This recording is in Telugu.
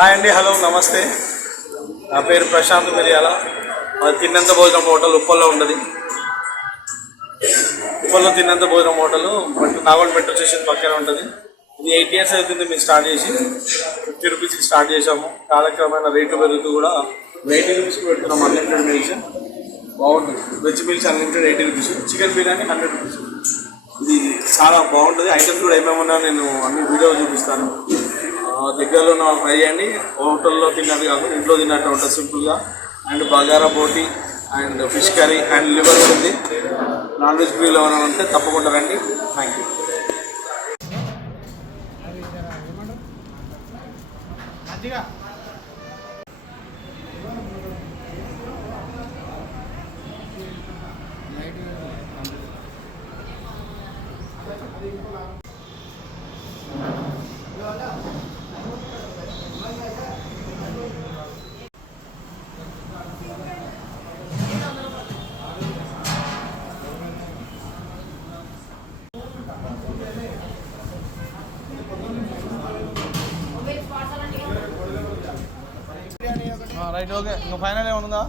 హాయ్ అండి, హలో, నమస్తే. నా పేరు ప్రశాంత్ మిరియాల. అది తిన్నంత భోజనం హోటల్ ఉప్పల్లో ఉంటుంది. ఉప్పల్లో తిన్నంత భోజనం హోటల్ నాగోల్ మెట్రో స్టేషన్ పక్కనే ఉంటుంది. ఇది 8 years అవుతుంది మేము స్టార్ట్ చేసి. 50 రూపీస్కి స్టార్ట్ చేసాము. కాలక్రమైన రేట్లు పెరుగుతూ కూడా 80 రూపీస్కి పెడుతున్నాము. అన్లిమిటెడ్ మీల్స్ బాగుంటుంది. Veg meals unlimited 80 rupees, chicken biryani 100 rupees. ఇది చాలా బాగుంటుంది. ఐటమ్స్ కూడా ఏమేమి ఉన్నాయో నేను అన్ని వీడియో చూపిస్తాను. దగ్గరలో నాకు ట్రై చేయండి. హోటల్లో తిన్నట్టు కాకుండా ఇంట్లో తిన్నట్టు ఉంటుంది సింపుల్గా. అండ్ బగారా బోటి and fish curry and liver ఉంది. నాన్ వెజ్ గ్రిల్ ఎవరైనా ఉంటే తప్పకుండా రండి. Thank you. Right, okay. ఇంకా ఫైనల్ ఏమన్నా ఉందా?